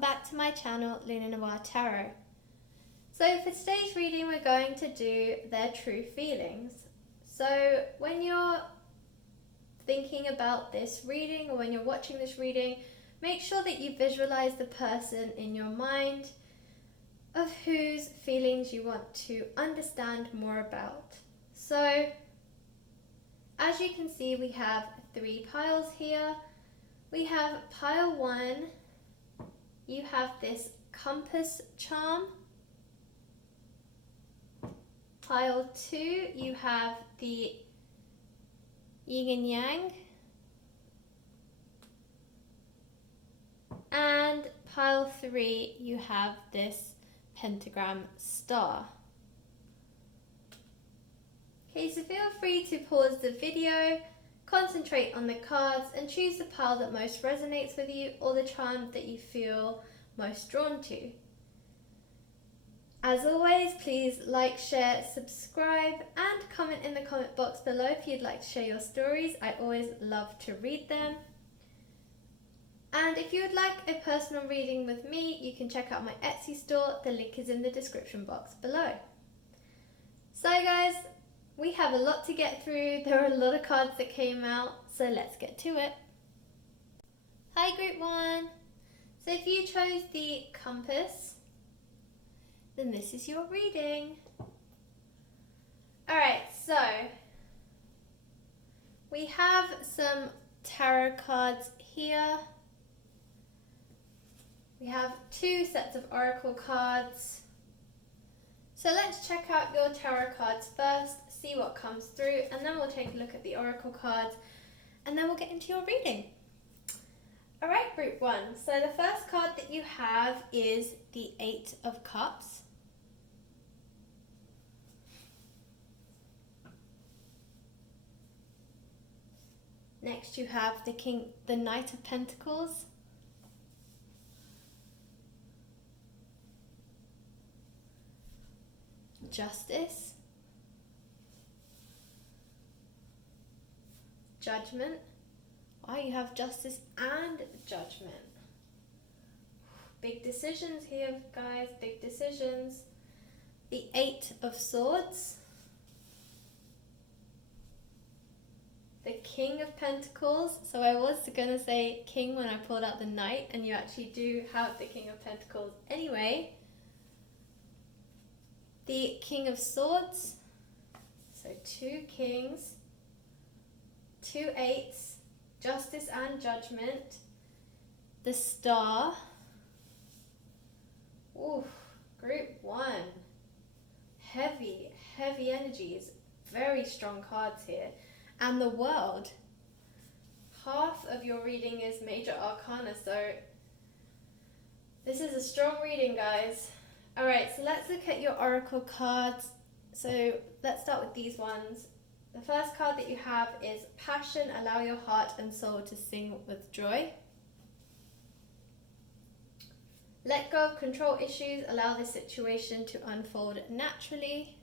welcome back to my channel, Albano-Waite Tarot. So for today's reading, we're going to do their true feelings. So when you're thinking about this reading or when you're watching this reading, make sure that you visualize the person in your mind of whose feelings you want to understand more about. So as you can see, we have 3 piles here. We have pile 1, you have this compass charm. Pile 2, you have the yin and yang. And pile 3, you have this pentagram star. Okay, so feel free to pause the video, concentrate on the cards and choose the pile that most resonates with you or the charm that you feel most drawn to. As always, please like, share, subscribe and comment in the comment box below if you'd like to share your stories. I always love to read them. And if you would like a personal reading with me, you can check out my Etsy store. The link is in the description box below. So guys, we have a lot to get through. There are a lot of cards that came out, so let's get to it. Hi Group 1. So if you chose the compass, then this is your reading. Alright, so we have some tarot cards here. We have 2 sets of oracle cards. So let's check out your tarot cards first, see what comes through, and then we'll take a look at the oracle cards, and then we'll get into your reading. Alright, Group 1. So the first card that you have is the 8 of Cups. Next you have the Knight of Pentacles. Justice. Judgment. Wow, you have Justice and Judgment. Big decisions here, guys, big decisions. The 8 of Swords. The King of Pentacles. So I was going to say King when I pulled out the Knight, and you actually do have the King of Pentacles anyway. The King of Swords. So 2 Kings. 2 8s, Justice and Judgment, the Star. Ooh, Group 1. Heavy energies, very strong cards here. And the World. Half of your reading is Major Arcana, so this is a strong reading, guys. Alright, so let's look at your oracle cards. So let's start with these ones. The first card that you have is Passion. Allow your heart and soul to sing with joy. Let go of control issues. Allow this situation to unfold naturally.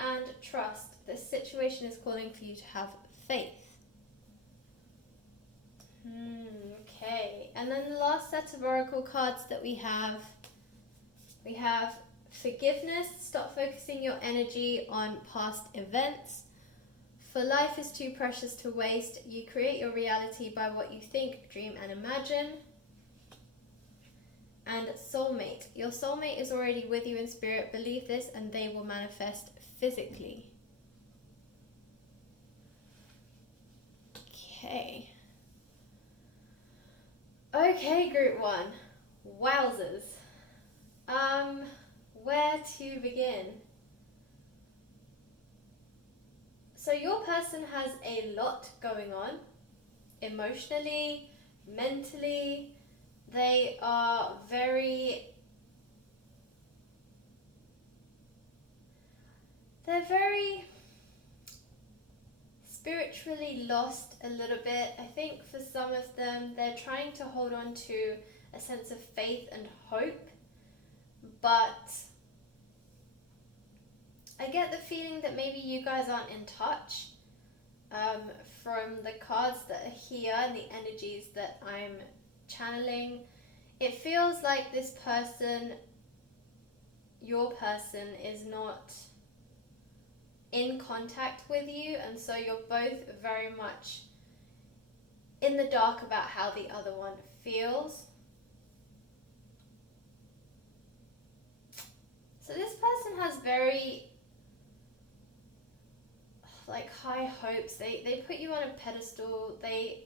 And Trust. This situation is calling for you to have faith. Okay. And then the last set of oracle cards that we have Forgiveness. Stop focusing your energy on past events. For life is too precious to waste. You create your reality by what you think, dream, and imagine. And Soulmate. Your soulmate is already with you in spirit. Believe this and they will manifest physically. Okay. Okay, Group 1. Wowzers. Where to begin? So your person has a lot going on, emotionally, mentally. They are very spiritually lost a little bit. I think for some of them, they're trying to hold on to a sense of faith and hope, but I get the feeling that maybe you guys aren't in touch from the cards that are here and the energies that I'm channeling, it feels like this person, your person, is not in contact with you, and so you're both very much in the dark about how the other one feels. So this person has very high hopes. They put you on a pedestal. They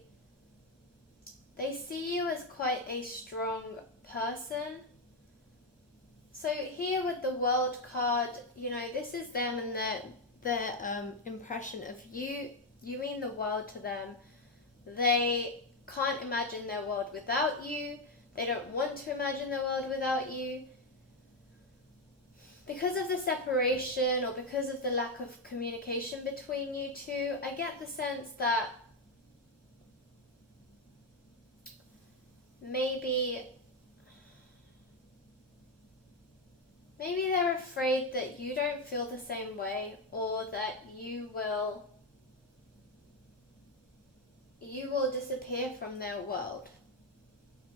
see you as quite a strong person. So here with the World card, this is them and their impression of you. You mean the world to them. They can't imagine their world without you. They don't want to imagine their world without you. Because of the separation or because of the lack of communication between you two, I get the sense that maybe they're afraid that you don't feel the same way, or that you will disappear from their world.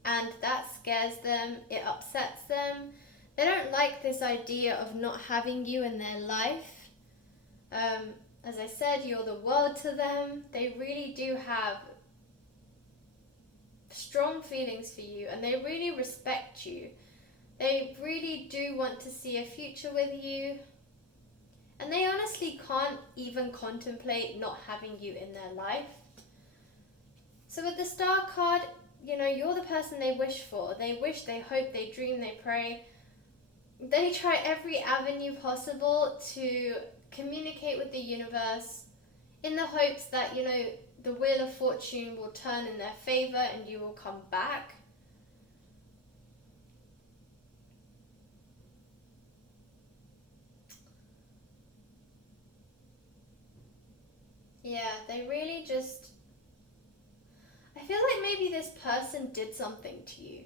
And that scares them, it upsets them. They don't like this idea of not having you in their life. As I said, you're the world to them. They really do have strong feelings for you, and they really respect you. They really do want to see a future with you. And they honestly can't even contemplate not having you in their life. So with the Star card, you're the person they wish for. They wish, they hope, they dream, they pray. They try every avenue possible to communicate with the universe in the hopes that, the wheel of fortune will turn in their favor and you will come back. Yeah, they really just... I feel like maybe this person did something to you.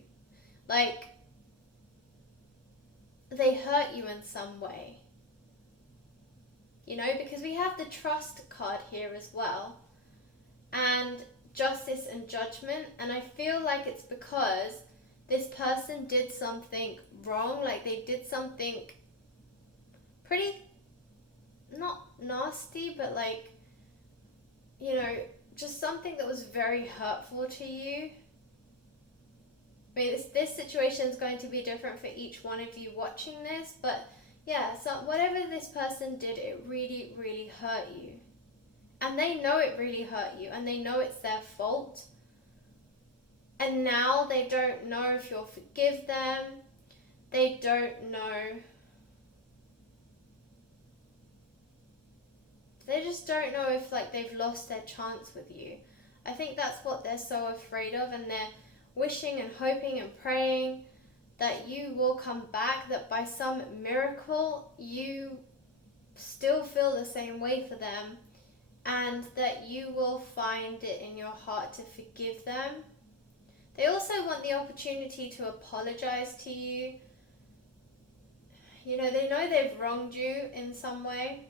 They hurt you in some way. Because we have the Trust card here as well. And Justice and Judgment. And I feel like it's because this person did something wrong. They did something pretty, not nasty, but just something that was very hurtful to you. I mean, this situation is going to be different for each one of you watching this, but yeah, so whatever this person did, it really, really hurt you. And they know it really hurt you, and they know it's their fault. And now they don't know if you'll forgive them. They don't know. They just don't know if they've lost their chance with you. I think that's what they're so afraid of, and they're wishing and hoping and praying that you will come back, that by some miracle you still feel the same way for them, and that you will find it in your heart to forgive them. They also want the opportunity to apologize to you. They know they've wronged you in some way,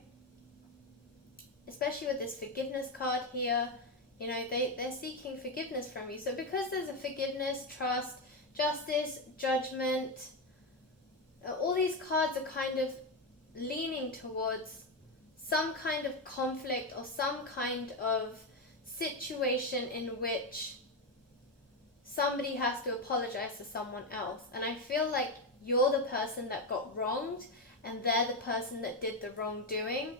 especially with this forgiveness card here. They're seeking forgiveness from you. So because there's a forgiveness, trust, justice, judgment, all these cards are kind of leaning towards some kind of conflict or some kind of situation in which somebody has to apologize to someone else. And I feel like you're the person that got wronged and they're the person that did the wrongdoing,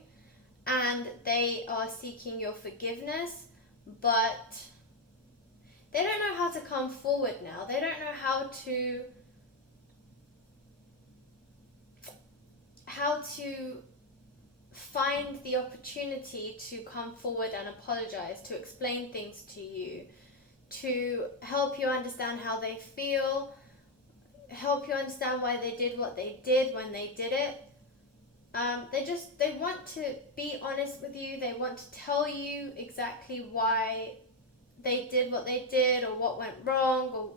and they are seeking your forgiveness, but they don't know how to come forward now. They don't know how to find the opportunity to come forward and apologize, to explain things to you, to help you understand how they feel, help you understand why they did what they did when they did it. They want to be honest with you. They want to tell you exactly why they did what they did, or what went wrong, or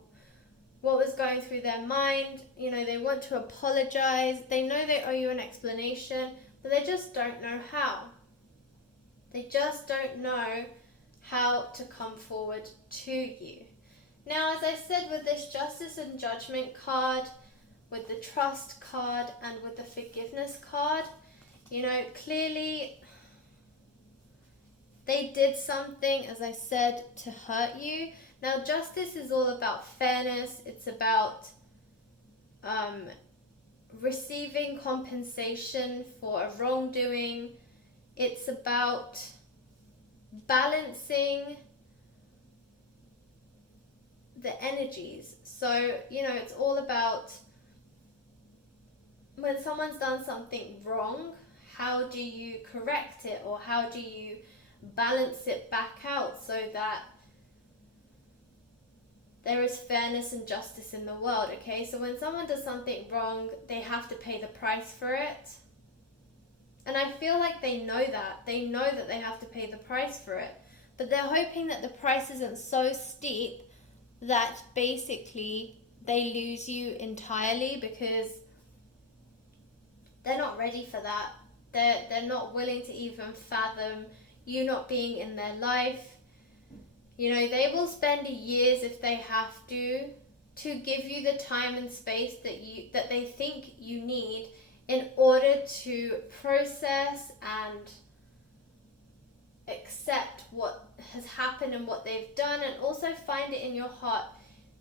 what was going through their mind. They want to apologize. They know they owe you an explanation, but they just don't know how. They just don't know how to come forward to you. Now, as I said, with this Justice and Judgment card, with the Trust card, and with the Forgiveness card, you know, clearly they did something, as I said, to hurt you. Now, Justice is all about fairness. It's about receiving compensation for a wrongdoing. It's about balancing the energies. So, you know, it's all about when someone's done something wrong, how do you correct it, or how do you balance it back out so that there is fairness and justice in the world, okay? So when someone does something wrong, they have to pay the price for it. And I feel like they know that. They know that they have to pay the price for it. But they're hoping that the price isn't so steep that basically they lose you entirely, because they're not ready for that. They're not willing to even fathom you not being in their life. You know, they will spend years if they have to give you the time and space that they think you need in order to process and accept what has happened and what they've done, and also find it in your heart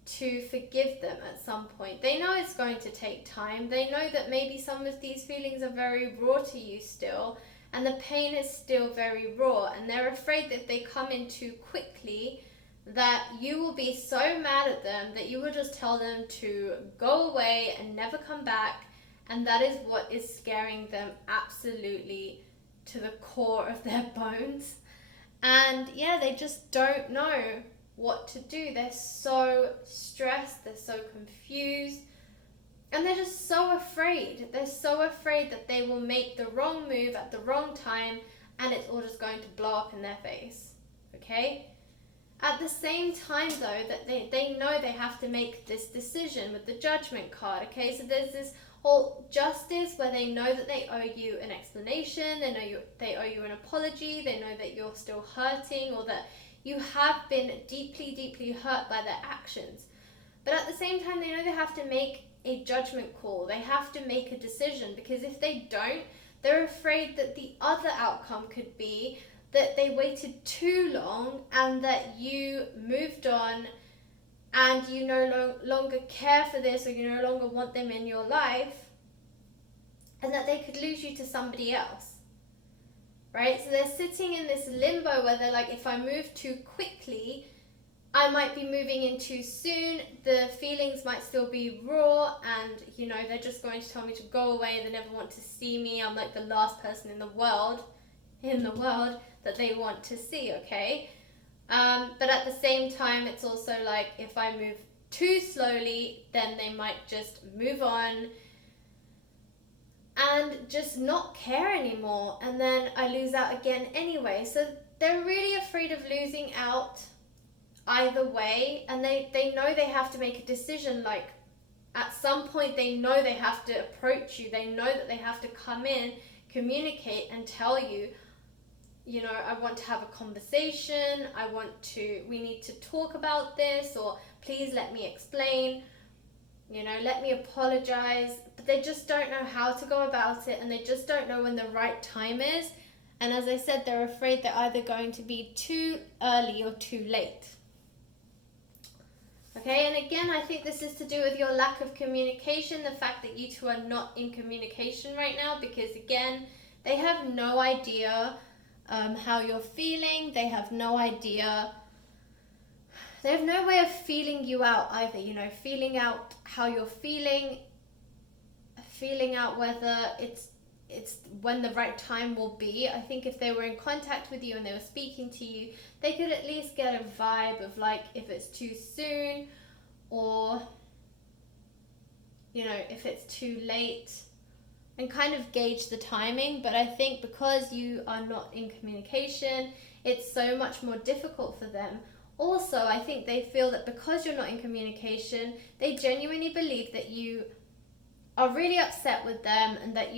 to forgive them at some point. They know it's going to take time. They know that maybe some of these feelings are very raw to you still, and the pain is still very raw, and they're afraid that if they come in too quickly, that you will be so mad at them that you will just tell them to go away and never come back, and that is what is scaring them absolutely to the core of their bones. And yeah, they just don't know what to do. They're so stressed, they're so confused, and they're just so afraid. They're so afraid that they will make the wrong move at the wrong time and it's all just going to blow up in their face, okay? At the same time though, that they know they have to make this decision with the Judgment card, okay? So there's this whole justice where they know that they owe you an explanation, they owe you an apology, they know that you're still hurting, or that you have been deeply, deeply hurt by their actions. But at the same time, they know they have to make a judgment call. They have to make a decision, because if they don't, they're afraid that the other outcome could be that they waited too long and that you moved on and you no longer care for this, or you no longer want them in your life, and that they could lose you to somebody else. Right? So they're sitting in this limbo where they're like, if I move too quickly, I might be moving in too soon, the feelings might still be raw, and you know, they're just going to tell me to go away, they never want to see me, I'm like the last person in the world that they want to see, okay? But at the same time, it's also like, if I move too slowly, then they might just move on and just not care anymore, and then I lose out again anyway. So they're really afraid of losing out either way, and they know they have to make a decision. Like, at some point they know they have to approach you, they know that they have to come in, communicate and tell you, you know, I want to have a conversation, we need to talk about this, or please let me explain, you know, let me apologize. But they just don't know how to go about it, and they just don't know when the right time is. And as I said, they're afraid they're either going to be too early or too late. Okay, and again, I think this is to do with your lack of communication, the fact that you two are not in communication right now, because again, they have no idea how you're feeling. They have no idea. They have no way of feeling you out either, you know, feeling out how you're feeling out whether it's when the right time will be. I think if they were in contact with you and they were speaking to you, they could at least get a vibe of like if it's too soon, or you know, if it's too late, and kind of gauge the timing. But I think because you are not in communication, it's so much more difficult for them. Also, I think they feel that because you're not in communication, they genuinely believe that you are really upset with them, and that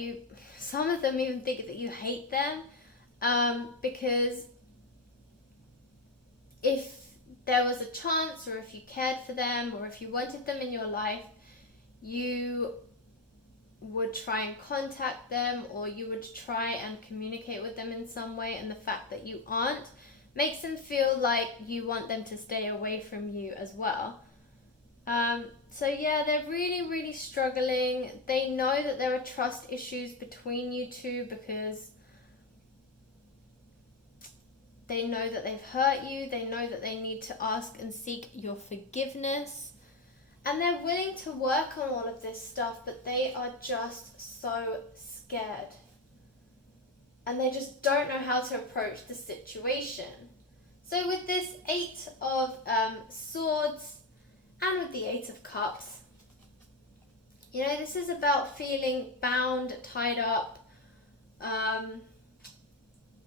some of them even think that you hate them, because if there was a chance, or if you cared for them, or if you wanted them in your life, you would try and contact them, or you would try and communicate with them in some way, and the fact that you aren't makes them feel like you want them to stay away from you as well. So yeah, they're really, really struggling. They know that there are trust issues between you two because they know that they've hurt you. They know that they need to ask and seek your forgiveness. And they're willing to work on all of this stuff, but they are just so scared. And they just don't know how to approach the situation. So with this 8 of Swords and with the 8 of Cups, you know, this is about feeling bound, tied up,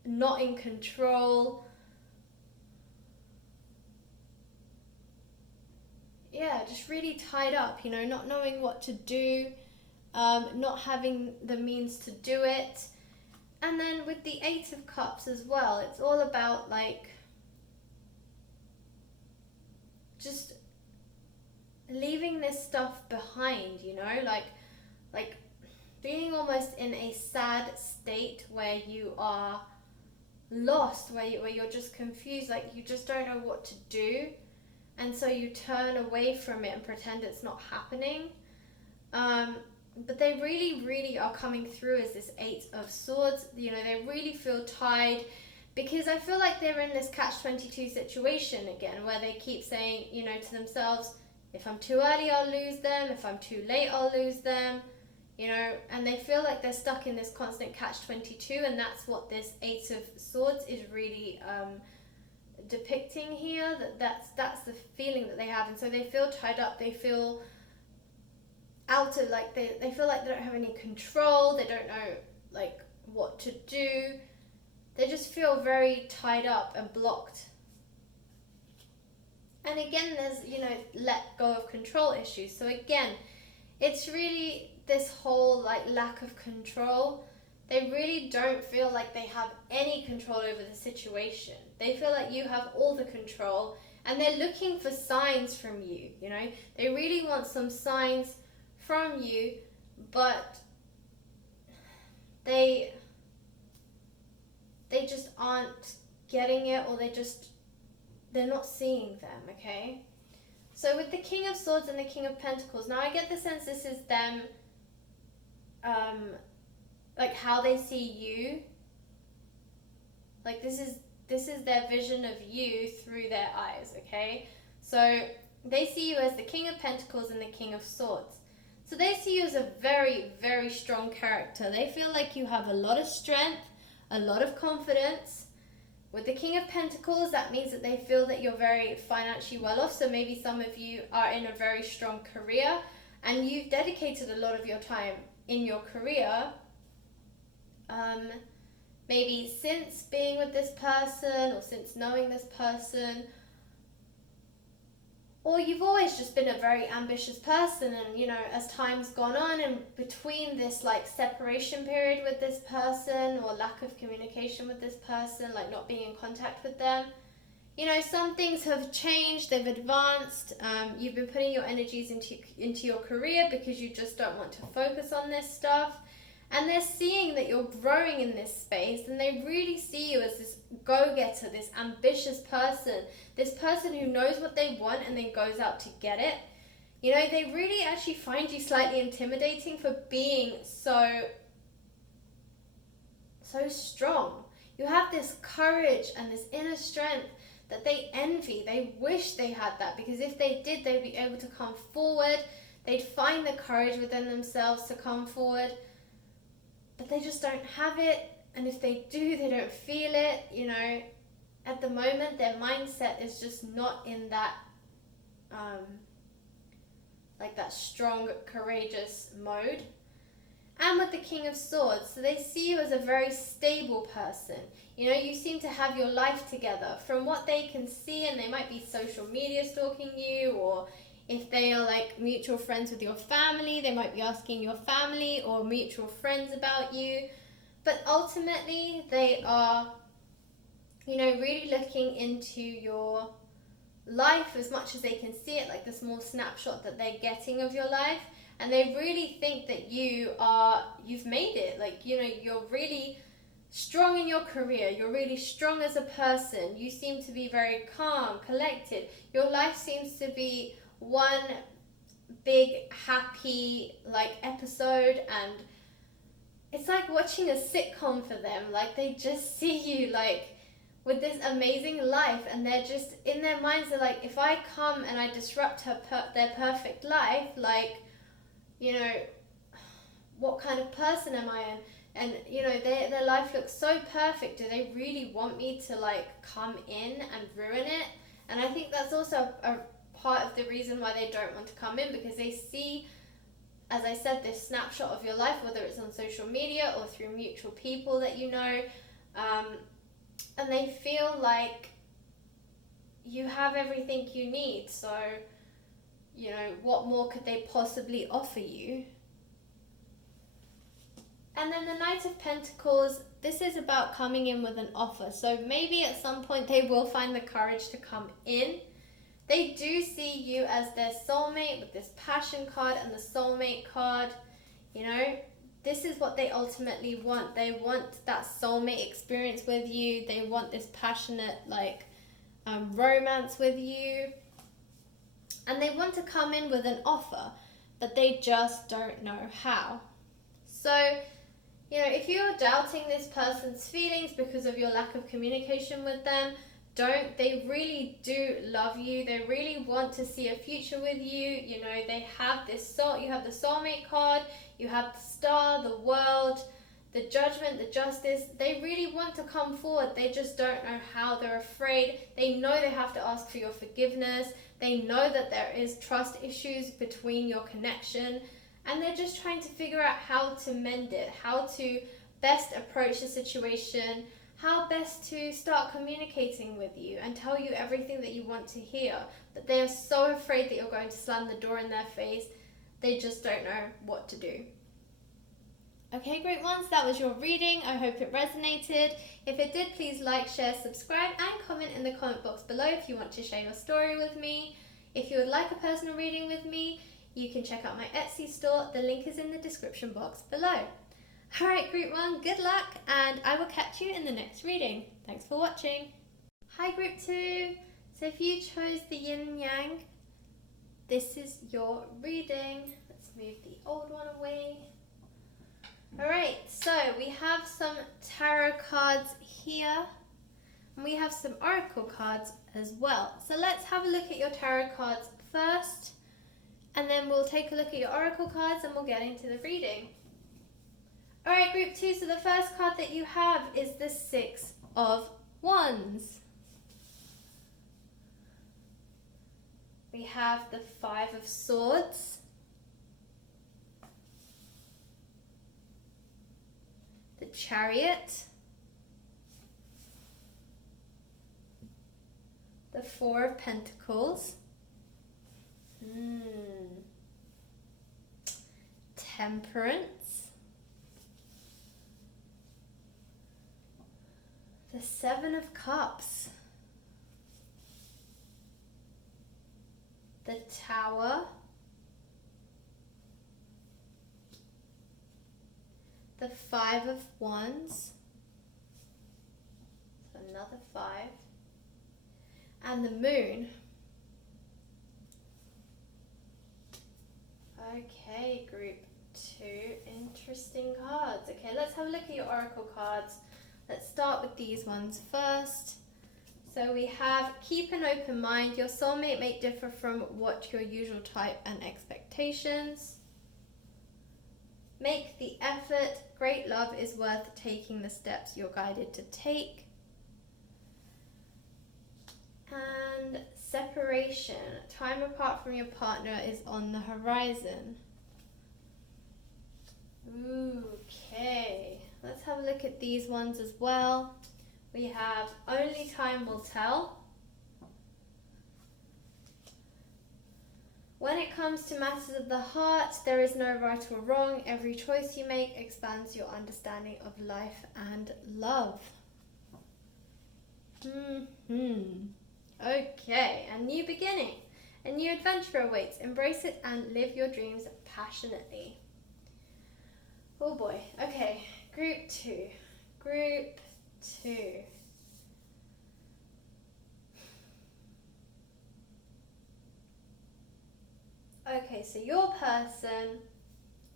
not in control. Yeah, just really tied up, you know, not knowing what to do, not having the means to do it. And then with the 8 of Cups as well, it's all about like just leaving this stuff behind, you know, like being almost in a sad state where you are lost, where you're just confused, like you just don't know what to do, and so you turn away from it and pretend it's not happening. But they really, really are coming through as this 8 of Swords. You know, they really feel tied, because I feel like they're in this catch-22 situation again, where they keep saying, you know, to themselves, if I'm too early, I'll lose them. If I'm too late, I'll lose them. You know, and they feel like they're stuck in this constant catch-22, and that's what this 8 of Swords is really depicting here. That's the feeling that they have, and so they feel tied up. They feel out of, like, they feel like they don't have any control. They don't know like what to do. They just feel very tied up and blocked. And again, there's, you know, let go of control issues. So again, it's really this whole like lack of control. They really don't feel like they have any control over the situation. They feel like you have all the control, and they're looking for signs from you, you know. They really want some signs from you, but they just aren't getting it, or they're not seeing them, okay? So with the King of Swords and the King of Pentacles, now I get the sense this is them, like how they see you. Like this is their vision of you through their eyes, okay? So they see you as the King of Pentacles and the King of Swords. So they see you as a very, very strong character. They feel like you have a lot of strength, a lot of confidence. With the King of Pentacles, that means that they feel that you're very financially well off. So maybe some of you are in a very strong career, and you've dedicated a lot of your time in your career, maybe since being with this person, or since knowing this person, or you've always just been a very ambitious person, and you know, as time's gone on, and between this like separation period with this person, or lack of communication with this person, like not being in contact with them, you know, some things have changed, they've advanced. You've been putting your energies into your career because you just don't want to focus on this stuff, and they're seeing that you're growing in this space, and they really see you as this go-getter, this ambitious person, this person who knows what they want and then goes out to get it. You know, they really actually find you slightly intimidating for being so strong. You have this courage and this inner strength that they envy. They wish they had that, because if they did, they'd be able to come forward. They'd find the courage within themselves to come forward, but they just don't have it. And if they do, they don't feel it. You know, at the moment, their mindset is just not in that like that strong, courageous mode. And with the King of Swords, so they see you as a very stable person. You know, you seem to have your life together from what they can see, and they might be social media stalking you, or if they are like mutual friends with your family, they might be asking your family or mutual friends about you. But ultimately, they are, you know, really looking into your life as much as they can see it, like the small snapshot that they're getting of your life, and they really think that you've made it. Like, you know, you're really strong in your career, you're really strong as a person, you seem to be very calm, collected, your life seems to be one big happy like episode, and it's like watching a sitcom for them. Like, they just see you like with this amazing life, and they're just in their minds, they're like, if I come and I disrupt their perfect life, like, you know, what kind of person am I? And you know, their life looks so perfect. Do they really want me to like come in and ruin it? And I think that's also a part of the reason why they don't want to come in, because they see, as I said, this snapshot of your life, whether it's on social media or through mutual people that you know, and they feel like you have everything you need. So, you know, what more could they possibly offer you? And then the Knight of Pentacles, this is about coming in with an offer. So maybe at some point they will find the courage to come in. They do see you as their soulmate with this passion card and the soulmate card. You know, this is what they ultimately want. They want that soulmate experience with you. They want this passionate, like, romance with you. And they want to come in with an offer, but they just don't know how. So, you know, if you're doubting this person's feelings because of your lack of communication with them, don't. They really do love you. They really want to see a future with you. You know, they have this soul. You have the soulmate card. You have the star, the world, the judgment, the justice. They really want to come forward. They just don't know how. They're afraid. They know they have to ask for your forgiveness. They know that there is trust issues between your connection. And they're just trying to figure out how to mend it, how to best approach the situation, how best to start communicating with you and tell you everything that you want to hear. But they are so afraid that you're going to slam the door in their face. They just don't know what to do. Okay, great ones, that was your reading. I hope it resonated. If it did, please like, share, subscribe, and comment in the comment box below if you want to share your story with me. If you would like a personal reading with me, you can check out my Etsy store. The link is in the description box below. Alright, group 1, good luck, and I will catch you in the next reading. Thanks for watching. Hi, group 2. So if you chose the yin and yang, this is your reading. Let's move the old one away. Alright, so we have some tarot cards here, and we have some oracle cards as well. So let's have a look at your tarot cards first, and then we'll take a look at your oracle cards and we'll get into the reading. Alright, group 2, so the first card that you have is the 6 of Wands. We have the 5 of Swords, the Chariot, the 4 of Pentacles, Temperance, the 7 of Cups, the Tower, the 5 of Wands, so another 5, and the Moon. Okay, group 2, interesting cards. Okay, let's have a look at your oracle cards. Let's start with these ones first. So we have, keep an open mind. Your soulmate may differ from what your usual type and expectations. Make the effort. Great love is worth taking the steps you're guided to take. And separation. Time apart from your partner is on the horizon. Okay, let's have a look at these ones as well. We have only time will tell. When it comes to matters of the heart, there is no right or wrong. Every choice you make expands your understanding of life and love. Okay, a new beginning. A new adventure awaits. Embrace it and live your dreams passionately. Oh boy. Okay, group 2. Group 2. Okay, so your person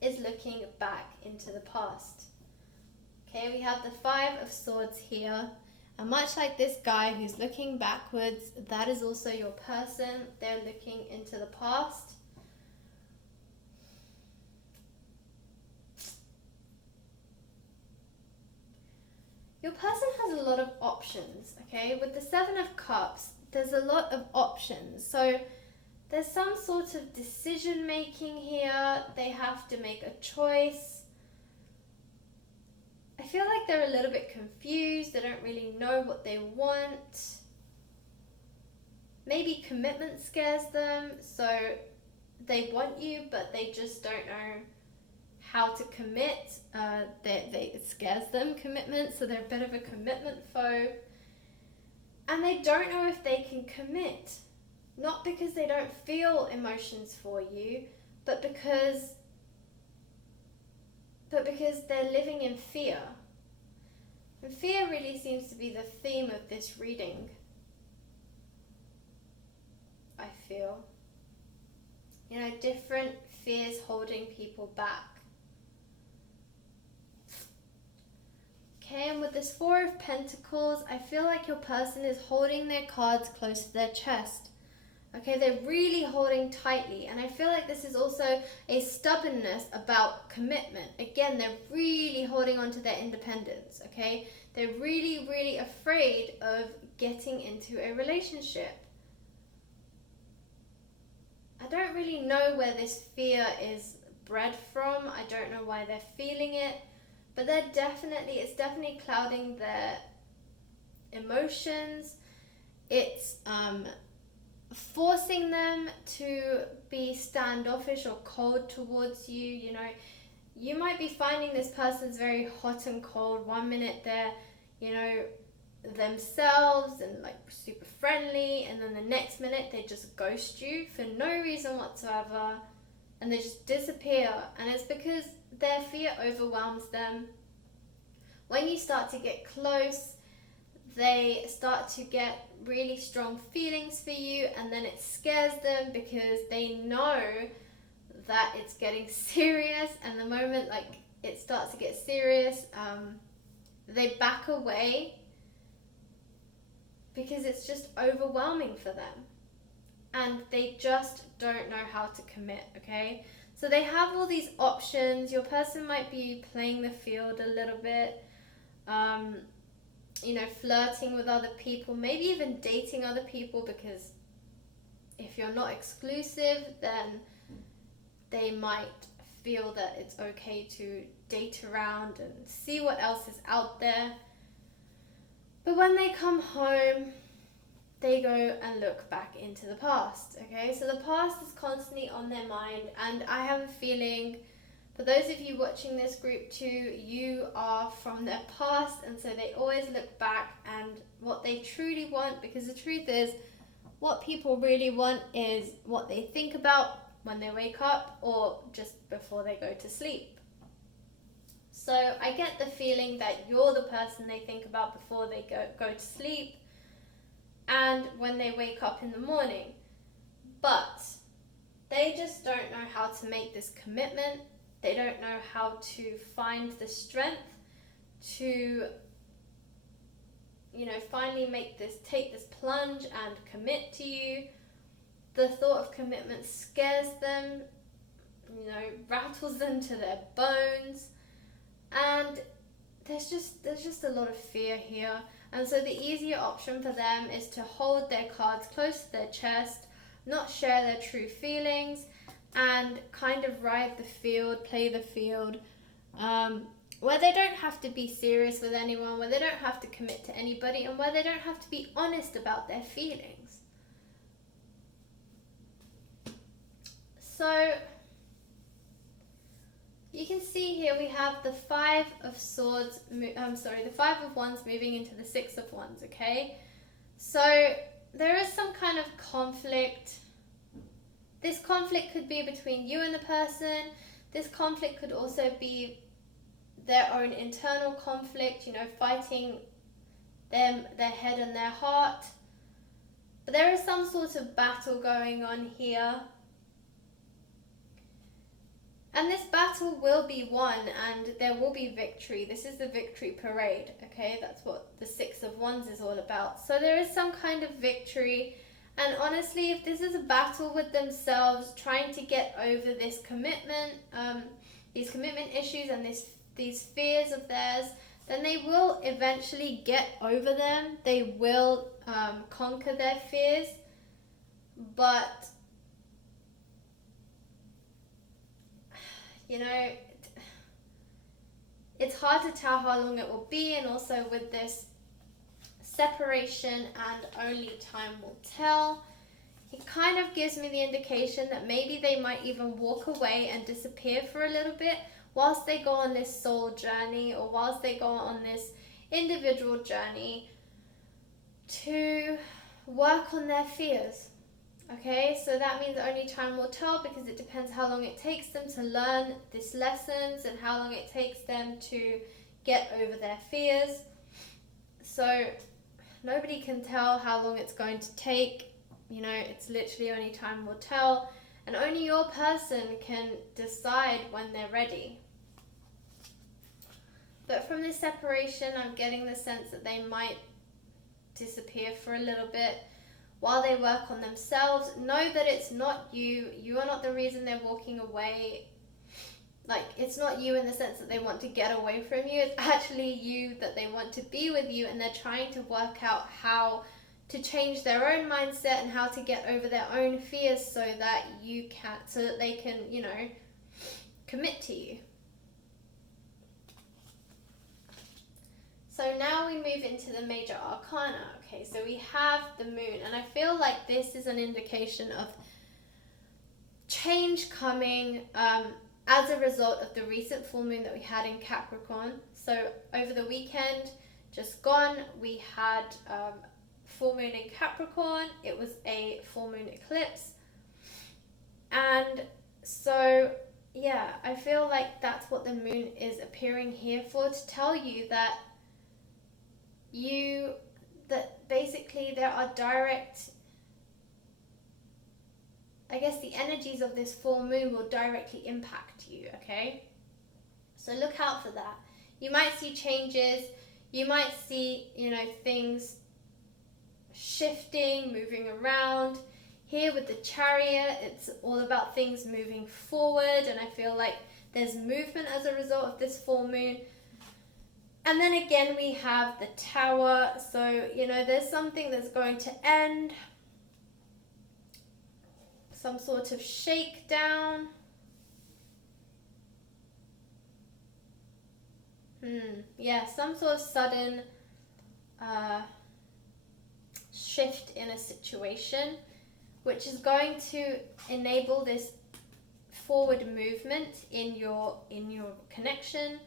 is looking back into the past. Okay, we have the 5 of Swords here. And much like this guy who's looking backwards, that is also your person. They're looking into the past. Your person has a lot of options, okay? With the 7 of Cups, there's a lot of options. So there's some sort of decision making here. They have to make a choice. I feel like they're a little bit confused. They don't really know what they want. Maybe commitment scares them, so they want you, but they just don't know how to commit. It scares them, commitment, so they're a bit of a commitment foe. And they don't know if they can commit. Not because they don't feel emotions for you, but because they're living in fear. And fear really seems to be the theme of this reading, I feel. You know, different fears holding people back. Okay, and with this 4 of Pentacles, I feel like your person is holding their cards close to their chest. Okay, they're really holding tightly, and I feel like this is also a stubbornness about commitment. Again, they're really holding on to their independence, okay? They're really, really afraid of getting into a relationship. I don't really know where this fear is bred from. I don't know why they're feeling it, but it's definitely clouding their emotions. It's forcing them to be standoffish or cold towards you. You know, you might be finding this person's very hot and cold. One minute they're, you know, themselves and like super friendly, and then the next minute they just ghost you for no reason whatsoever, and they just disappear. And it's because their fear overwhelms them. When you start to get close, they start to get really strong feelings for you, and then it scares them because they know that it's getting serious, and the moment like it starts to get serious, they back away because it's just overwhelming for them, and they just don't know how to commit, okay? So they have all these options. Your person might be playing the field a little bit, you know, flirting with other people, maybe even dating other people, because if you're not exclusive, then they might feel that it's okay to date around and see what else is out there. But when they come home, they go and look back into the past, okay? So the past is constantly on their mind, and I have a feeling, for those of you watching this group too, you are from their past, and so they always look back and what they truly want, because the truth is, what people really want is what they think about when they wake up or just before they go to sleep. So I get the feeling that you're the person they think about before they go to sleep and when they wake up in the morning. But they just don't know how to make this commitment. They don't know how to find the strength to, you know, finally take this plunge and commit to you. The thought of commitment scares them, you know, rattles them to their bones, and there's just a lot of fear here. And so the easier option for them is to hold their cards close to their chest, not share their true feelings, and kind of ride the field, play the field, where they don't have to be serious with anyone, where they don't have to commit to anybody, and where they don't have to be honest about their feelings. So you can see here we have the 5 of Swords, the 5 of Wands moving into the 6 of Wands, okay? So there is some kind of conflict. This conflict could be between you and the person. This conflict could also be their own internal conflict, fighting their head and their heart. But there is some sort of battle going on here. And this battle will be won, and there will be victory. This is the victory parade, okay? That's what the Six of Wands is all about. So there is some kind of victory. And honestly, if this is a battle with themselves, trying to get over this commitment, these commitment issues and these fears of theirs, then they will eventually get over them. They will conquer their fears. But it's hard to tell how long it will be, and also with this separation and only time will tell, it kind of gives me the indication that maybe they might even walk away and disappear for a little bit whilst they go on this soul journey, or whilst they go on this individual journey to work on their fears. Okay, so that means only time will tell, because it depends how long it takes them to learn these lessons and how long it takes them to get over their fears. So nobody can tell how long it's going to take. It's literally only time will tell, and only your person can decide when they're ready. But from this separation, I'm getting the sense that they might disappear for a little bit while they work on themselves. Know that it's not you. You are not the reason they're walking away. Like, it's not you in the sense that they want to get away from you. It's actually you that they want to be with you, and they're trying to work out how to change their own mindset and how to get over their own fears so that they can, commit to you. So now we move into the major arcana. Okay, so we have the moon, and I feel like this is an indication of change coming as a result of the recent full moon that we had in Capricorn. So over the weekend just gone, we had full moon in Capricorn. It was a full moon eclipse. And so, yeah, I feel like that's what the moon is appearing here for, to tell you that basically there are direct, I guess the energies of this full moon will directly impact you, okay? So look out for that. You might see changes, you might see, things shifting, moving around. Here with the Chariot, it's all about things moving forward, and I feel like there's movement as a result of this full moon. And then again, we have the Tower. So, there's something that's going to end. Some sort of shakedown. Yeah, some sort of sudden shift in a situation, which is going to enable this forward movement in your connection.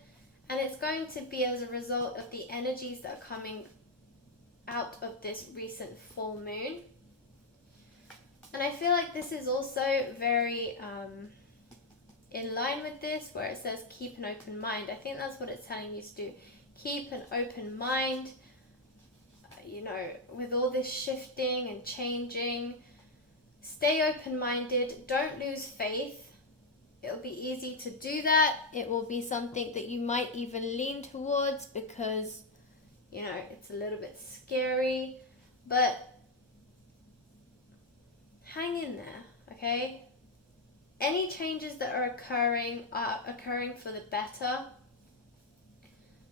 And it's going to be as a result of the energies that are coming out of this recent full moon. And I feel like this is also very in line with this, where it says keep an open mind. I think that's what it's telling you to do. Keep an open mind, with all this shifting and changing. Stay open-minded. Don't lose faith. It'll be easy to do that. It will be something that you might even lean towards because, it's a little bit scary. But hang in there, okay? Any changes that are occurring for the better.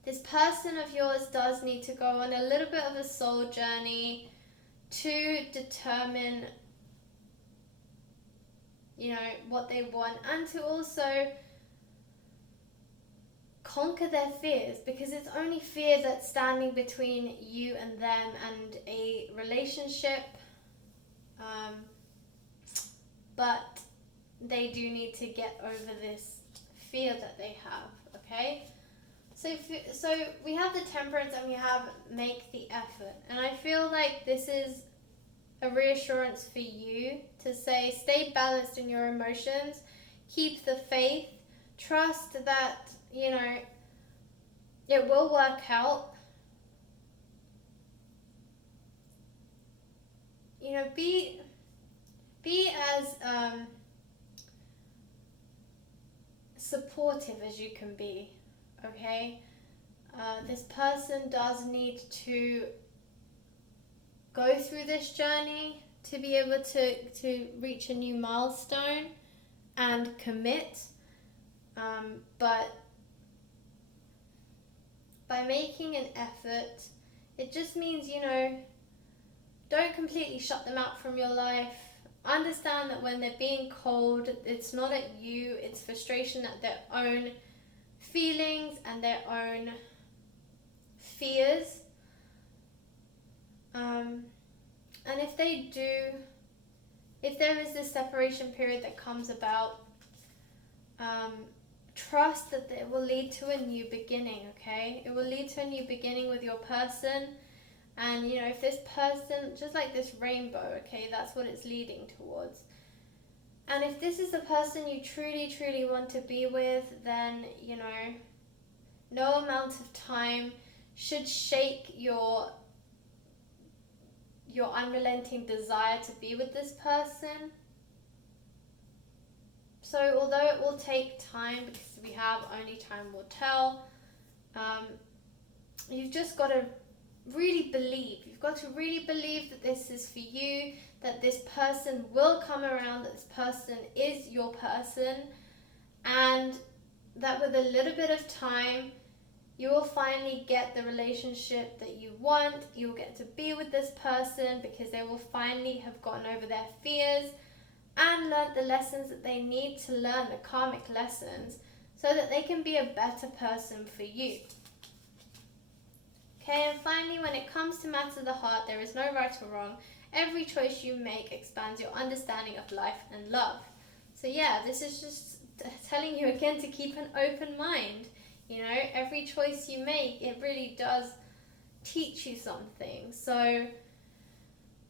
This person of yours does need to go on a little bit of a soul journey to determine what they want, and to also conquer their fears, because it's only fear that's standing between you and them and a relationship. But they do need to get over this fear that they have, okay? So we have the Temperance, and we have make the effort. And I feel like this is a reassurance for you to say, stay balanced in your emotions, keep the faith, trust that, it will work out. Be as supportive as you can be, okay? This person does need to go through this journey to be able to reach a new milestone and commit, but by making an effort, it just means, don't completely shut them out from your life. Understand that when they're being cold, it's not at you, it's frustration at their own feelings and their own fears. And if there is this separation period that comes about, trust that it will lead to a new beginning, okay? It will lead to a new beginning with your person. And, if this person, just like this rainbow, okay, that's what it's leading towards. And if this is the person you truly, truly want to be with, then, no amount of time should shake your unrelenting desire to be with this person. So although it will take time, because we have only time will tell, you've just got to really believe. You've got to really believe that this is for you, that this person will come around, that this person is your person, and that with a little bit of time, you will finally get the relationship that you want. You'll get to be with this person because they will finally have gotten over their fears and learned the lessons that they need to learn, the karmic lessons, so that they can be a better person for you. Okay, and finally, when it comes to matters of the heart, there is no right or wrong. Every choice you make expands your understanding of life and love. So yeah, this is just telling you again to keep an open mind. Every choice you make, it really does teach you something. So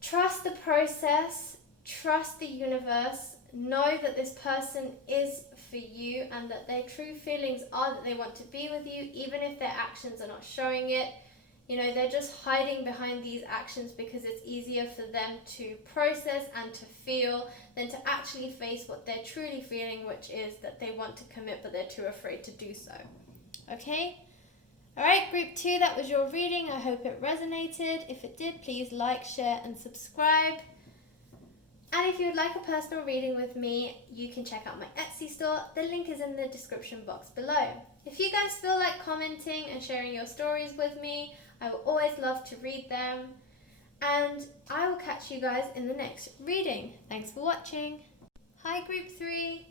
trust the process, trust the universe, know that this person is for you and that their true feelings are that they want to be with you, even if their actions are not showing it. They're just hiding behind these actions because it's easier for them to process and to feel than to actually face what they're truly feeling, which is that they want to commit but they're too afraid to do so. Okay? Alright, group 2, that was your reading. I hope it resonated. If it did, please like, share and subscribe. And if you would like a personal reading with me, you can check out my Etsy store. The link is in the description box below. If you guys feel like commenting and sharing your stories with me, I will always love to read them. And I will catch you guys in the next reading. Thanks for watching. Hi group 3.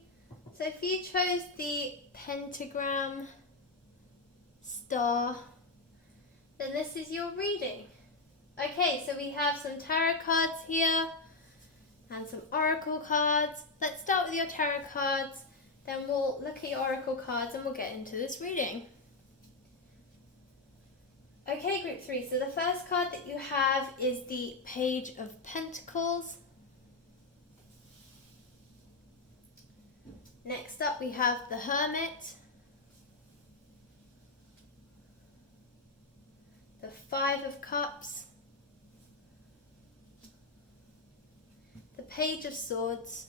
So if you chose the pentagram star, then this is your reading. Okay, so we have some tarot cards here and some oracle cards. Let's start with your tarot cards, then we'll look at your oracle cards and we'll get into this reading. Okay, group 3, so the first card that you have is the Page of Pentacles. Next up we have the Hermit, the Five of Cups, the Page of Swords,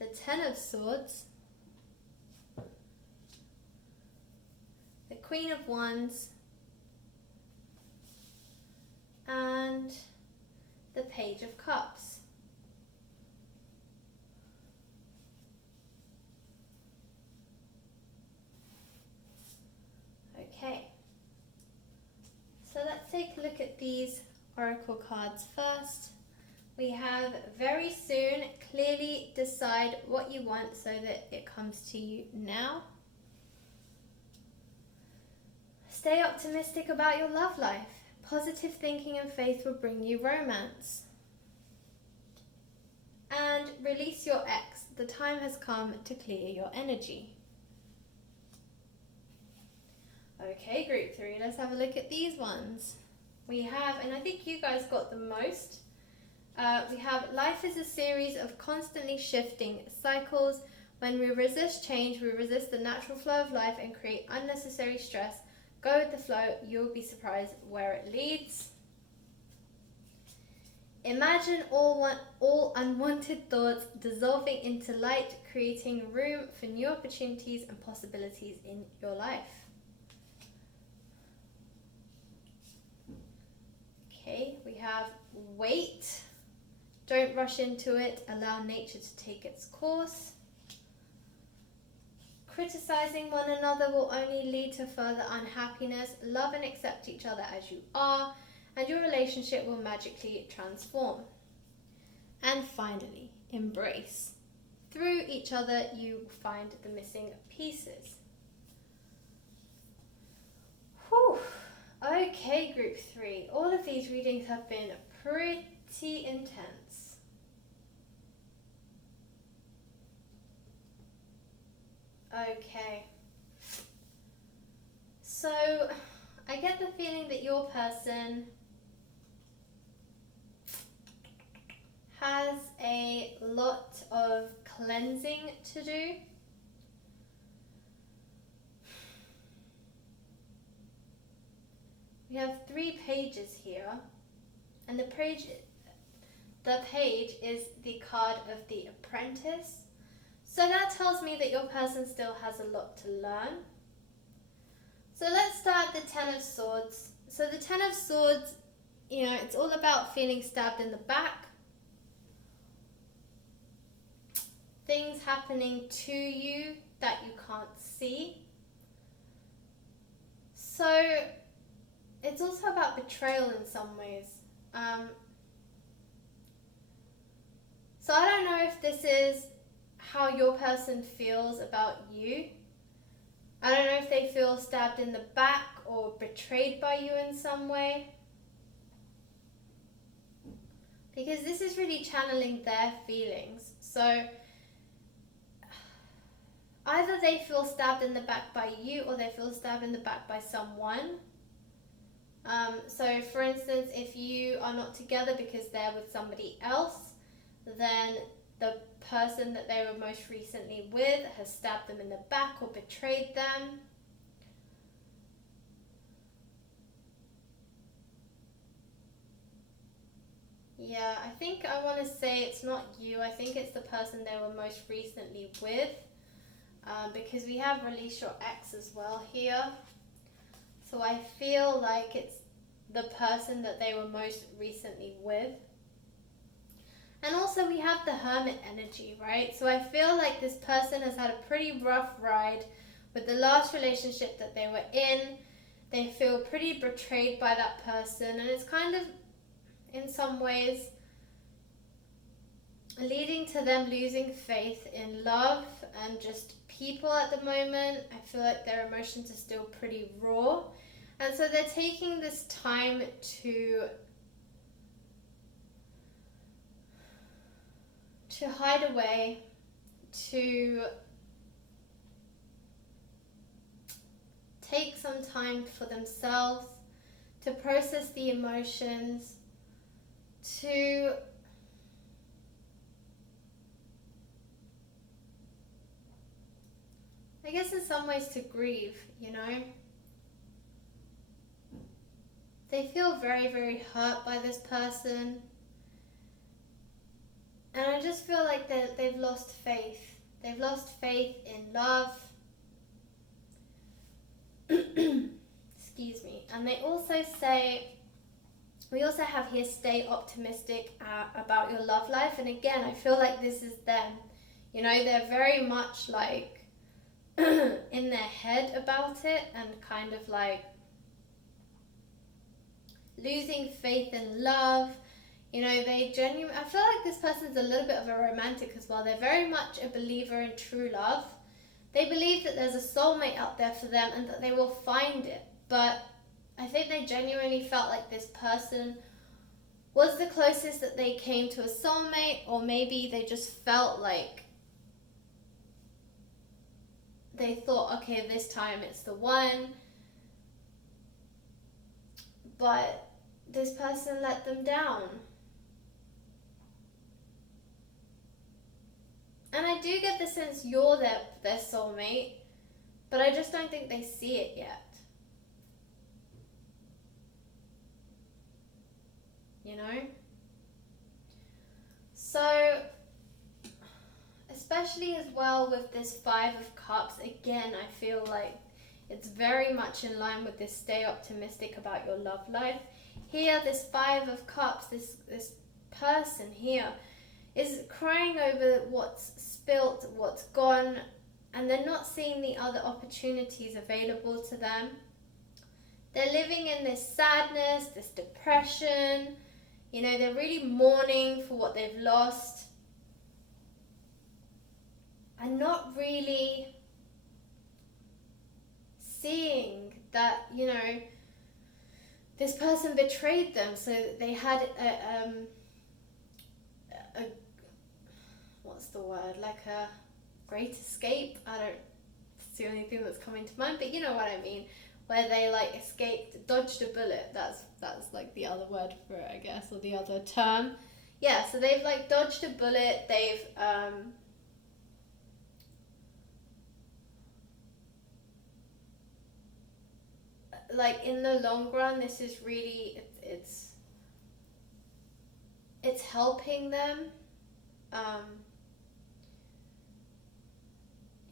the Ten of Swords, the Queen of Wands, and the Page of Cups. Okay, so let's take a look at these oracle cards first. We have very soon, clearly decide what you want so that it comes to you now. Stay optimistic about your love life. Positive thinking and faith will bring you romance. And release your ex. The time has come to clear your energy. Okay, group 3, let's have a look at these ones. we have, and I think you guys got the most, we have life is a series of constantly shifting cycles. When we resist change, we resist the natural flow of life and create unnecessary stress. Go with the flow, you'll be surprised where it leads. Imagine all unwanted thoughts dissolving into light, creating room for new opportunities and possibilities in your life. Okay, we have wait. Don't rush into it. Allow nature to take its course. Criticizing one another will only lead to further unhappiness. Love and accept each other as you are, and your relationship will magically transform. And finally, embrace. Through each other, you find the missing pieces. Whew. Okay, group 3. All of these readings have been pretty intense. Okay. So, I get the feeling that your person has a lot of cleansing to do. We have 3 pages here, and the page is the card of the Apprentice. So that tells me that your person still has a lot to learn. So let's start the Ten of Swords. So the Ten of Swords, it's all about feeling stabbed in the back. Things happening to you that you can't see. So it's also about betrayal in some ways. So I don't know if this is how your person feels about you. I don't know if they feel stabbed in the back or betrayed by you in some way. Because this is really channeling their feelings. So either they feel stabbed in the back by you or they feel stabbed in the back by someone. So for instance, if you are not together because they're with somebody else, then the person that they were most recently with has stabbed them in the back or betrayed them. Yeah, I think I want to say it's not you. I think it's the person they were most recently with. Because we have release your ex as well here. So I feel like it's the person that they were most recently with. And also we have the Hermit energy, right? So I feel like this person has had a pretty rough ride with the last relationship that they were in. They feel pretty betrayed by that person, and it's kind of, in some ways, leading to them losing faith in love and just people at the moment. I feel like their emotions are still pretty raw. And so they're taking this time to hide away, to take some time for themselves, to process the emotions, to I guess in some ways to grieve, They feel very, very hurt by this person. And I just feel like they've lost faith. They've lost faith in love. Excuse me. And they also say, we also have here, stay optimistic about your love life. And again, I feel like this is them. They're very much like in their head about it and kind of like losing faith in love. They genuinely, I feel like this person's a little bit of a romantic as well. They're very much a believer in true love. They believe that there's a soulmate out there for them and that they will find it. But I think they genuinely felt like this person was the closest that they came to a soulmate, or maybe they just felt like they thought, okay, this time it's the one. But this person let them down. And I do get the sense you're their soulmate, but I just don't think they see it yet. You know? So, especially as well with this Five of Cups, again, I feel like it's very much in line with this stay optimistic about your love life. Here, this Five of Cups, this person here is crying over what's spilt, what's gone, and they're not seeing the other opportunities available to them. They're living in this sadness, this depression. You know, they're really mourning for what they've lost and not really seeing that, you know, this person betrayed them, so they had a what's the word, like a great escape. It's the only thing that's coming to mind, but you know what I mean, where they like escaped, dodged a bullet. That's like the other word for it, I guess, or the other term. Yeah, so they've like dodged a bullet. They've like in the long run, this is really it's helping them.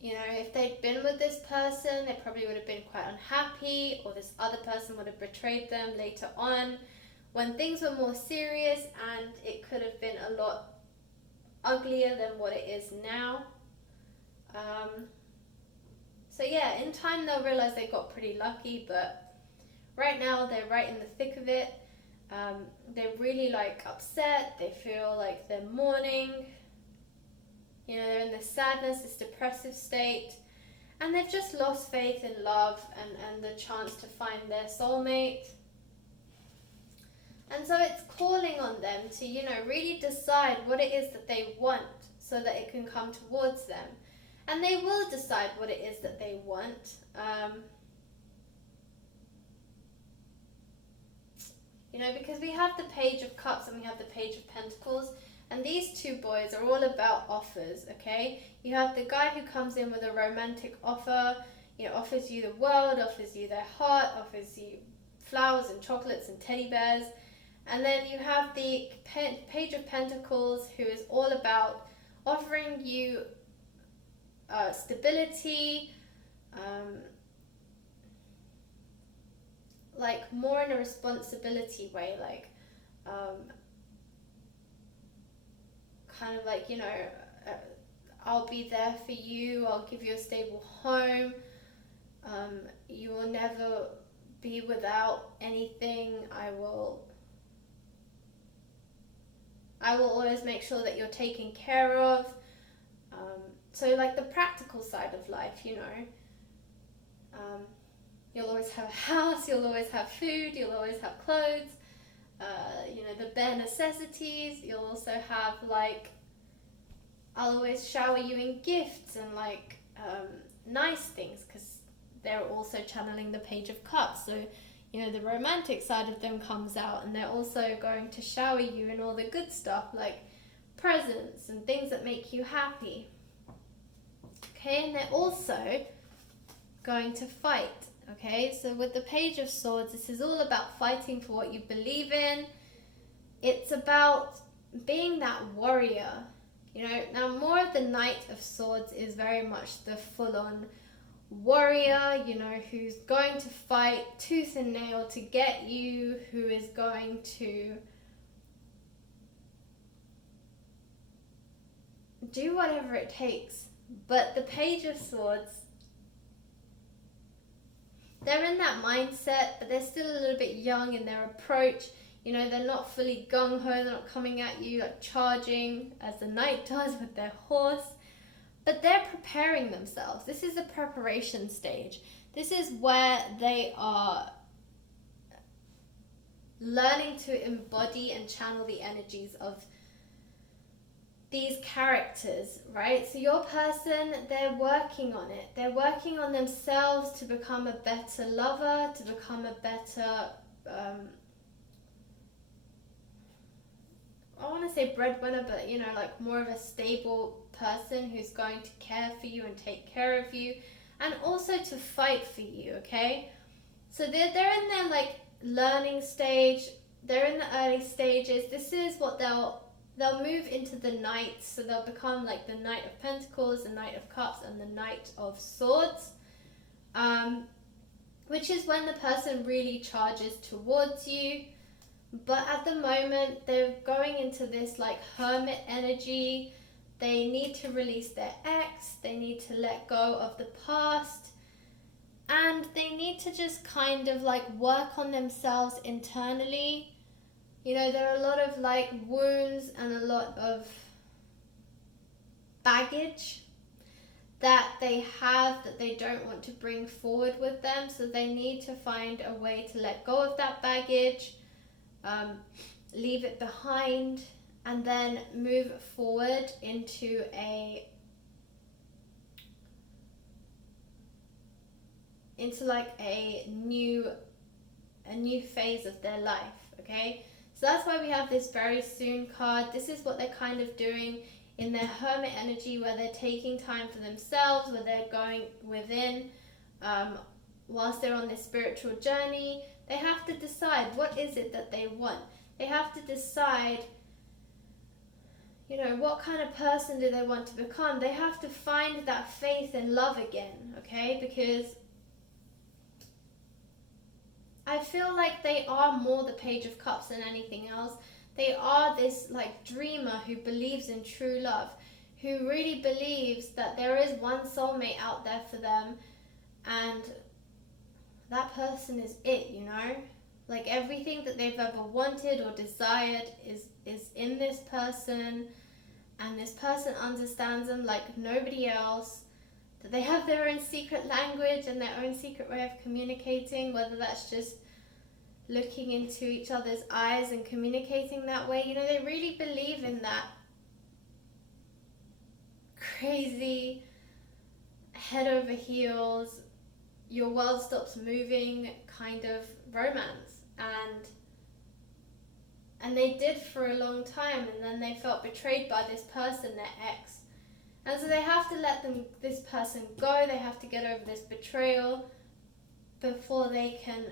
You know, if they'd been with this person, they probably would have been quite unhappy, or this other person would have betrayed them later on when things were more serious, and it could have been a lot uglier than what it is now. So yeah, in time they'll realize they got pretty lucky, but right now they're right in the thick of it. They're really like upset, they feel like they're mourning. You know, they're in this sadness, this depressive state, and they've just lost faith in love and the chance to find their soulmate. And so it's calling on them to, you know, really decide what it is that they want so that it can come towards them. And they will decide what it is that they want. You know, because we have the Page of Cups and we have the Page of Pentacles. And these two boys are all about offers, okay? You have the guy who comes in with a romantic offer, you know, offers you the world, offers you their heart, offers you flowers and chocolates and teddy bears. And then you have the Page of Pentacles, who is all about offering you stability, like more in a responsibility way, like kind of like, you know, I'll be there for you, I'll give you a stable home, you will never be without anything, I will always make sure that you're taken care of. So like the practical side of life, you know, you'll always have a house, you'll always have food, you'll always have clothes, you know, the bare necessities. You'll also have like, I'll always shower you in gifts and like nice things, because they're also channeling the Page of Cups. So, you know, the romantic side of them comes out, and they're also going to shower you in all the good stuff, like presents and things that make you happy. Okay, and they're also going to fight. Okay, so with the Page of Swords, this is all about fighting for what you believe in. It's about being that warrior. You know, now more of the Knight of Swords is very much the full-on warrior, you know, who's going to fight tooth and nail to get you, who is going to do whatever it takes. But the Page of Swords, they're in that mindset, but they're still a little bit young in their approach. You know, they're not fully gung-ho, they're not coming at you like charging as the knight does with their horse, but they're preparing themselves. This is the preparation stage. This is where they are learning to embody and channel the energies of these characters, right? So your person, they're working on it. They're working on themselves to become a better lover, to become a better to say breadwinner, but you know, like more of a stable person who's going to care for you and take care of you, and also to fight for you, okay? So they're in their like learning stage, they're in the early stages. This is what they'll move into the knights, so they'll become like the Knight of Pentacles, the Knight of Cups, and the Knight of Swords, which is when the person really charges towards you. But at the moment, they're going into this like hermit energy. They need to release their ex, they need to let go of the past, and they need to just kind of like work on themselves internally. You know, there are a lot of like wounds and a lot of baggage that they have that they don't want to bring forward with them. So they need to find a way to let go of that baggage, leave it behind, and then move forward into like a new phase of their life, okay? So that's why we have this very soon card. This is what they're kind of doing in their hermit energy, where they're taking time for themselves, where they're going within, whilst they're on this spiritual journey. They have to decide what is it that they want. They have to decide, you know, what kind of person do they want to become. They have to find that faith and love again, okay? Because I feel like they are more the Page of Cups than anything else. They are this like dreamer who believes in true love, who really believes that there is one soulmate out there for them, and that person is it, you know? Like everything that they've ever wanted or desired is in this person, and this person understands them like nobody else. That they have their own secret language and their own secret way of communicating, whether that's just looking into each other's eyes and communicating that way. You know, they really believe in that crazy, head over heels, your world stops moving kind of romance. And they did for a long time, and then they felt betrayed by this person, their ex. And so they have to let this person go. They have to get over this betrayal before they can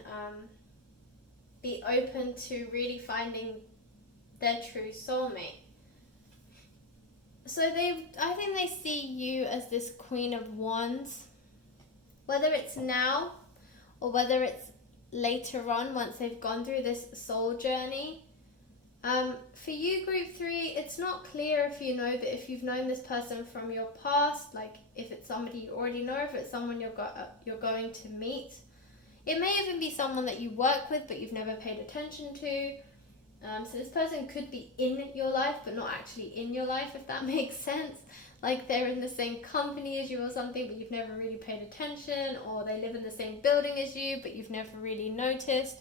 be open to really finding their true soulmate. So I think they see you as this Queen of Wands, whether it's now or whether it's later on once they've gone through this soul journey. For you, Group 3, it's not clear if you know that if you've known this person from your past, like if it's somebody you already know, if it's someone you're going to meet. It may even be someone that you work with but you've never paid attention to. So this person could be in your life but not actually in your life, if that makes sense. Like they're in the same company as you or something, but you've never really paid attention, or they live in the same building as you but you've never really noticed.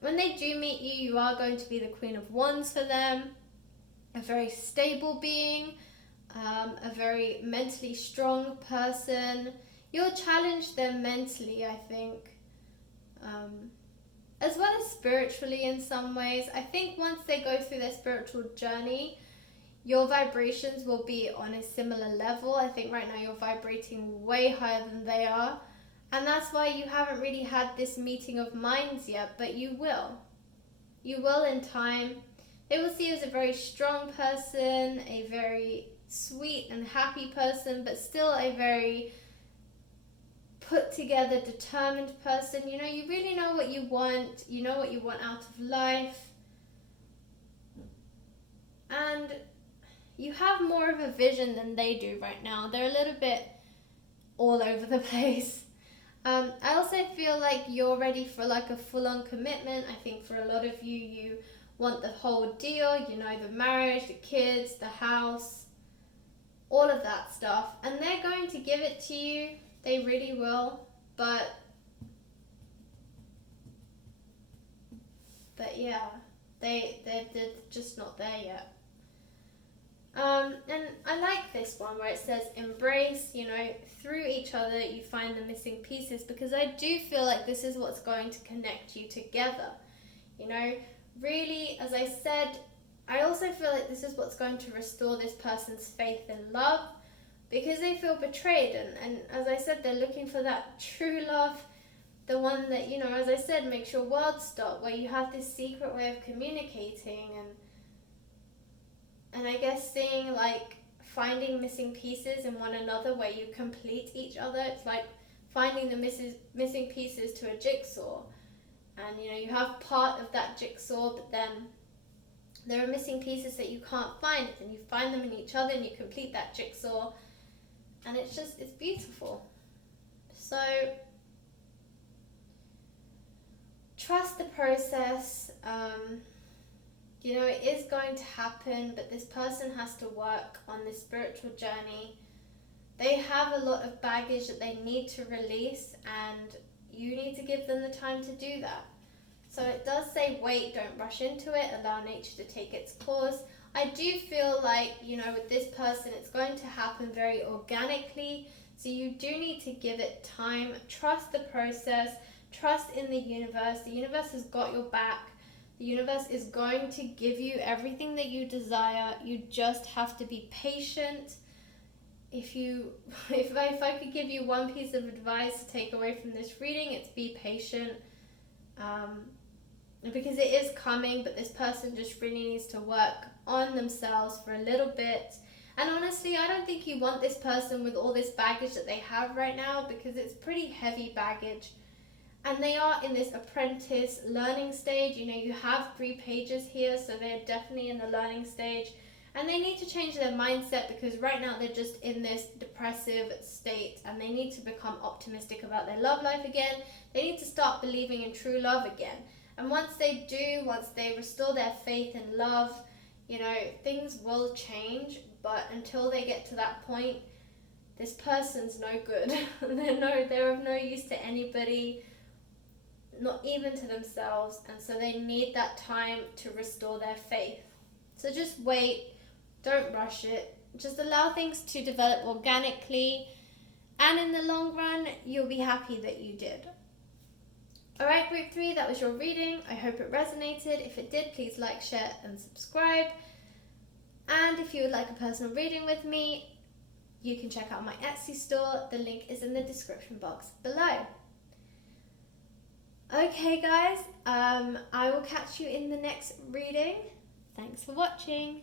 When they do meet you, you are going to be the Queen of Wands for them, a very stable being, a very mentally strong person. You'll challenge them mentally, I think, as well as spiritually in some ways. I think once they go through their spiritual journey, your vibrations will be on a similar level. I think right now you're vibrating way higher than they are. And that's why you haven't really had this meeting of minds yet, but you will. You will in time. They will see you as a very strong person, a very sweet and happy person, but still a very put together, determined person. You know, you really know what you want. You know what you want out of life. And you have more of a vision than they do right now. They're a little bit all over the place. I also feel like you're ready for like a full-on commitment. I think for a lot of you, you want the whole deal, you know, the marriage, the kids, the house, all of that stuff. And they're going to give it to you. They really will. But yeah, they're just not there yet. And I like this one where it says embrace, you know, through each other you find the missing pieces, because I do feel like this is what's going to connect you together. You know, really, as I said, I also feel like this is what's going to restore this person's faith in love, because they feel betrayed, and as I said, they're looking for that true love, the one that, you know, as I said, makes your world stop, where you have this secret way of communicating, and I guess seeing, like, finding missing pieces in one another where you complete each other. It's like finding the missing pieces to a jigsaw, and, you know, you have part of that jigsaw, but then there are missing pieces that you can't find, and you find them in each other and you complete that jigsaw, and it's beautiful. So trust the process. You know, it is going to happen, but this person has to work on this spiritual journey. They have a lot of baggage that they need to release, and you need to give them the time to do that. So it does say wait, don't rush into it, allow nature to take its course. I do feel like, you know, with this person, it's going to happen very organically, so you do need to give it time. Trust the process, trust in the universe. The universe has got your back. The universe is going to give you everything that you desire. You just have to be patient. If I could give you one piece of advice to take away from this reading, it's be patient. Because it is coming, but this person just really needs to work on themselves for a little bit. And honestly, I don't think you want this person with all this baggage that they have right now, because it's pretty heavy baggage. And they are in this apprentice learning stage. You know, you have 3 pages here, so they're definitely in the learning stage. And they need to change their mindset, because right now they're just in this depressive state, and they need to become optimistic about their love life again. They need to start believing in true love again. And once they do, once they restore their faith in love, you know, things will change. But until they get to that point, this person's no good. They're of no use to anybody, not even to themselves. And so they need that time to restore their faith. So just wait, don't rush it. Just allow things to develop organically. And in the long run, you'll be happy that you did. Alright, group 3, that was your reading. I hope it resonated. If it did, please like, share, and subscribe. And if you would like a personal reading with me, you can check out my Etsy store. The link is in the description box below. Okay, guys, I will catch you in the next reading. Thanks for watching.